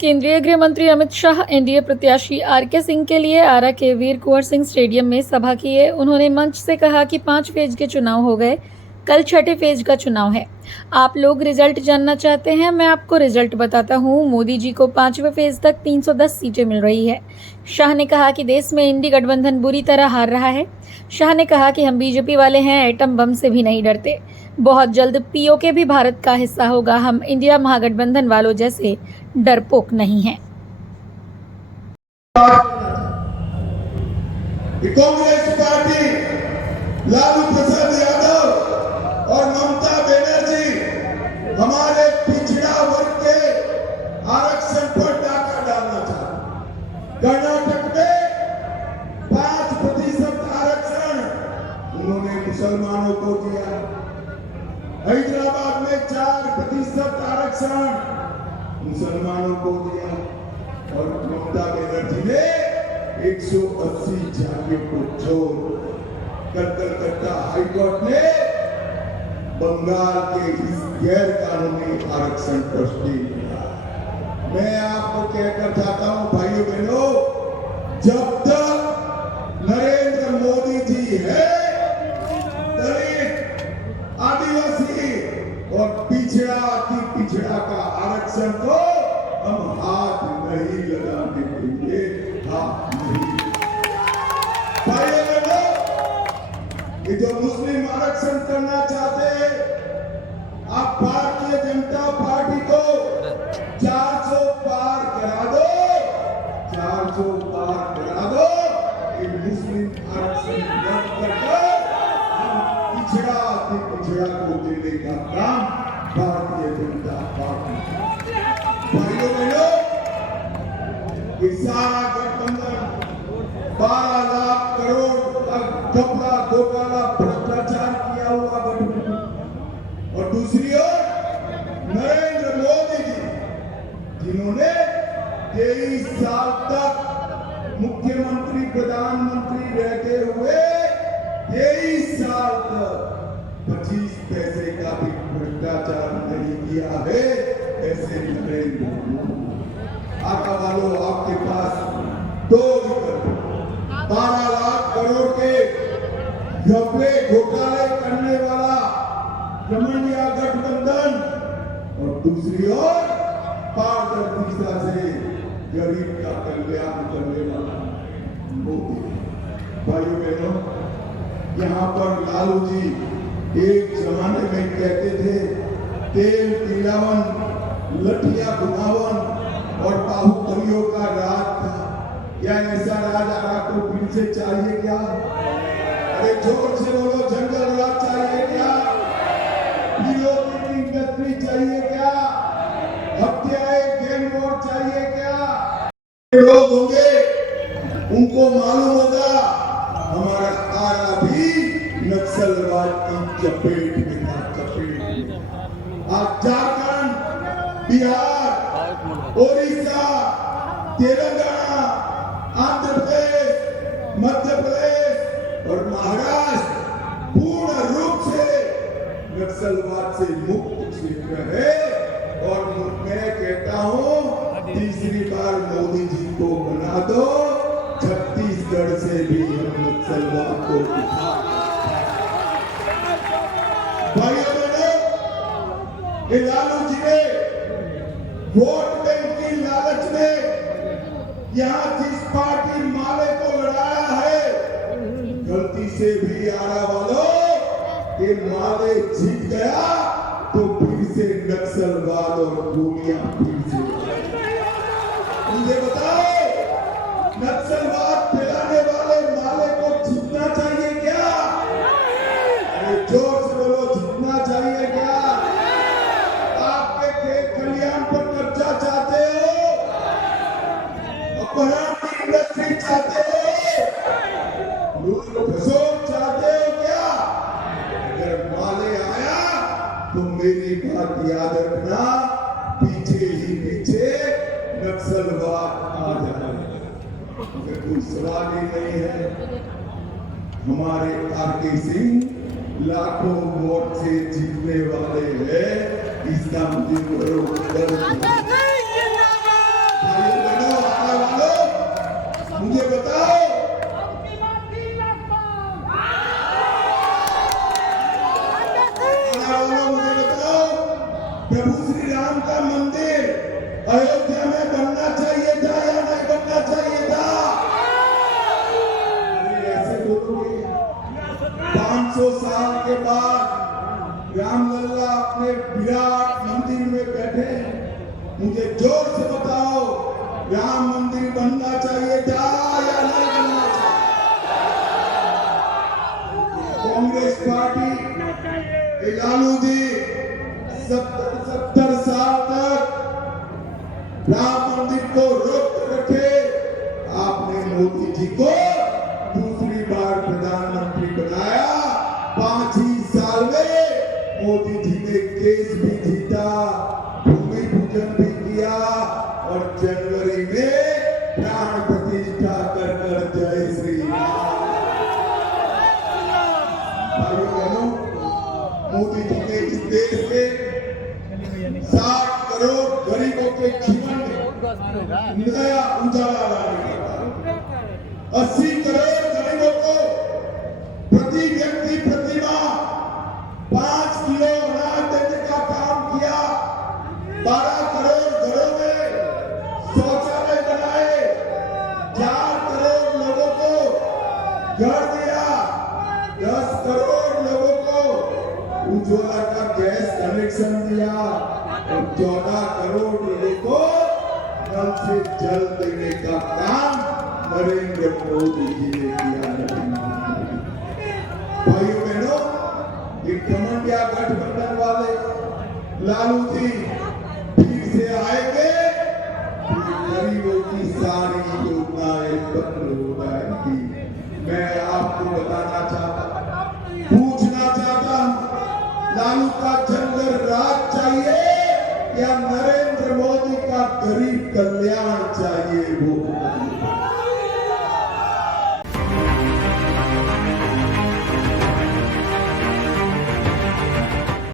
केंद्रीय गृह मंत्री अमित शाह एनडीए प्रत्याशी आरके सिंह के लिए आरा के वीर कुंवर सिंह स्टेडियम में सभा किए। उन्होंने मंच से कहा कि 5 फेज के चुनाव हो गए, कल छठे फेज का चुनाव है। आप लोग रिजल्ट जानना चाहते हैं, मैं आपको रिजल्ट बताता हूं। मोदी जी को 5वें फेज तक 310 सीटें मिल रही है। शाह ने कहा कि देश में इंडी गठबंधन बुरी तरह हार रहा है। शाह ने कहा कि हम बीजेपी वाले हैं, एटम बम से भी नहीं डरते। बहुत जल्द पीओके भी भारत का हिस्सा होगा। हम इंडिया महागठबंधन वालों जैसे डरपोक नहीं हैं। कांग्रेस पार्टी लालू प्रसाद यादव और ममता बनर्जी हमारे पिछड़ा वर्ग के आरक्षण पर डाका डालना चाहते। कर्नाटक में 5% आरक्षण उन्होंने मुसलमानों को दिया। हैदराबाद में 4% आरक्षण मुसलमानों को दिया और ममता बनर्जी ने 180 जातियों को छोड़ कलकत्ता हाईकोर्ट ने बंगाल के इस गैर कानूनी आरक्षण पर स्टे किया। मैं आपको कहकर चाहता हूं भाइयों बहनों, जब तक नरेंद्र मोदी जी है, दलित, आदिवासी और पिछड़ा का आरक्षण को हम हाथ नहीं लगाने देंगे। हाथ नहीं। भाइयों बहनों, ये जो मुस्लिम आरक्षण करना चाहते हैं, आप भारतीय जनता पार्टी को 400 पार करा दो, 400 पार करा दो। ये मुस्लिम आरक्षण रद्द करके पिछड़ा को देने का काम भारतीय जनता पार्टी। भाइयों बहनों, ये सारा गठबंधन 12 लाख करोड़ का घपला घोटाला भ्रष्टाचार किया हुआ गठबंधन, और दूसरी ओर नरेंद्र मोदी जी जिन्होंने 23 साल तक मुख्यमंत्री प्रधानमंत्री रहते हुए 23 साल तक 25 पैसे का भी भ्रष्टाचार नहीं किया है। ऐसे नरेंद्र मोदी आका वालों, आपके पास 2 विकल्प, 12 लाख करोड़ के घपले घोटाले करने वाला रमणिया गठबंधन और दूसरी ओर पारदर्शिता से गरीब का कल्याण करने वाला मोदी। भाइयों बहनों, यहाँ पर लालू जी एक जमाने में कहते थे तेल पिलावन, लठिया घुमावन और बाहुबलियों का राज था। क्या ऐसा राज आपको फिर से चाहिए क्या? अरे जोर से बोलो, जंगल राज चाहिए क्या? पीओके की इंडस्ट्री चाहिए क्या? हत्याएं, गैंग वॉर चाहिए क्या? लोग होंगे उनको मालूम होगा हमारा आरा भी नक्सलवाद की चपेट में था, चपेट में। आज झारखंड, बिहार, ओडिशा, तेलंगाना, आंध्र प्रदेश, मध्य प्रदेश और महाराष्ट्र पूर्ण रूप से नक्सलवाद से मुक्त क्षेत्र है। और मैं कहता हूं, तीसरी बार मोदी जी को बना दो, छत्तीसगढ़ से भी हम नक्सलवाद को उठा। भाइयों बहनों, ये लालू जी ने वोट बैंक की लालच में यहाँ जिस पार्टी माले को लड़ाया है, गलती से भी आरा वालों, ये माले जीत गया तो फिर से नक्सलवाद और गोलियां फिर से। मुझे बताओ, नक्सलवाद फैलाने वाले माले को जीतना चाहिए क्या? अरे जोर से बोलो, जीतना चाहिए क्या? आपके खेत खलियान पर कब्जा चाहते हो, अपहरण की इंडस्ट्री चाहते हो, लूट खसोट चाहते हो क्या? अगर माले आया तो मेरी बात याद रखना, पीछे ही पीछे नक्सलवाद आ जाए। कोई सवाल ही नहीं है। हमारे आरके सिंह लाखों वोट से जीतने वाले हैं, इसका मुझे बरोबर अयोध्या में बनना चाहिए था या नहीं बनना चाहिए था? अरे ऐसे बोलोगे 500 साल के बाद रामलला अपने विराट मंदिर में बैठे हैं। मुझे जोर से बताओ, राम मंदिर बनना चाहिए था या नहीं बनना चाहिए? कांग्रेस पार्टी के लालू जी 70 साल तक राम मंदिर को रोक रखे। आपने मोदी जी को दूसरी बार प्रधानमंत्री बनाया। 5 ही साल में मोदी जी ने केस भी जीता, भूमि पूजन भी किया और जनवरी में प्राण प्रतिष्ठा कर जय श्री राम। भाइयों बहनों, मोदी जी ने इस देश के 60 करोड़ गरीबों के जीवन में नया उजाला लाने का काम, 80 करोड़ गरीबों को प्रति व्यक्ति प्रति माह 5 किलो अनाज देने का काम किया। 12 करोड़ घरों में शौचालय बनाए। 4 करोड़ लोगों को घर दिया। 10 करोड़ लोगों को उज्ज्वला का गैस कनेक्शन दिया और 14 करोड़ लोगों को नल से जल देने का काम नरेंद्र मोदी जी ने किया। भाइयों बहनों, ये घमंडिया गठबंधन वाले लालू जी फिर से आएंगे, गरीबों की सारी योजनाएं बंद हो जाएंगी। मैं आपको बताना चाहता, पूछना चाहता हूं, लालू का जंगल राज चाहिए या नरेंद्र मोदी का गरीब कल्याण चाहिए? वो